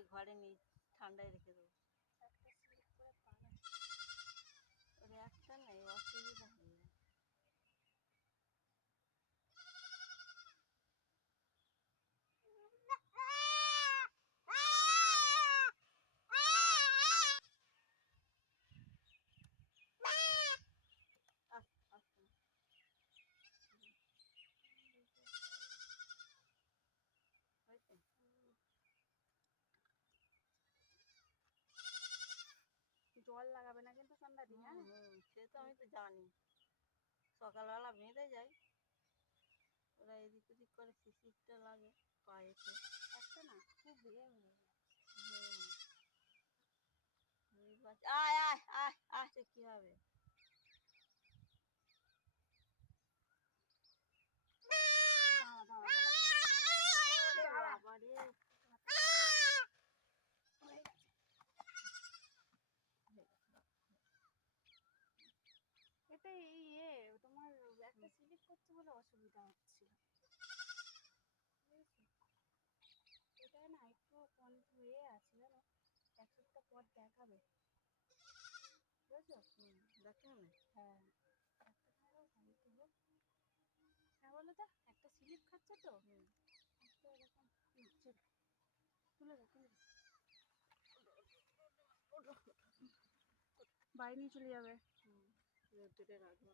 গিয়ে ঘরে নিয়ে ঠান্ডায় রেখে দেবো। একটা স্লিপ করে পানা ওর একটা নেই, অসুবিধা হয়ে যায়। জল লাগাবে না কিন্তু সন্ধ্যা দিন। হ্যাঁ সে তো আমি তো জানি, সকালবেলা বেঁধে যাই, ওরা এদিক ওদিক করে শিশিরটা লাগে পায়েতে। একটা না খুব ইয়ে হয়ে যায়। আয় আয় আয় আয়, কি হবে? এটা ইয়ে তোমার একটা স্লিপ করছে বলে অসুবিধা হচ্ছিল, বুঝেছো? এটা না একটু ইয়ে আছে জানো, এক সপ্তাহ পর দেখাবে, বুঝেছো? দেখো না। হ্যাঁ ডাক্তারখানাও ভালো তো হোক। হ্যাঁ বলো তো, একটা স্লিপ খাচ্ছে তো এরকম তুলে দাও তুলে দাও, বাড়ি নিয়ে চলে যাবে। রোদ্দুরে রাখবো।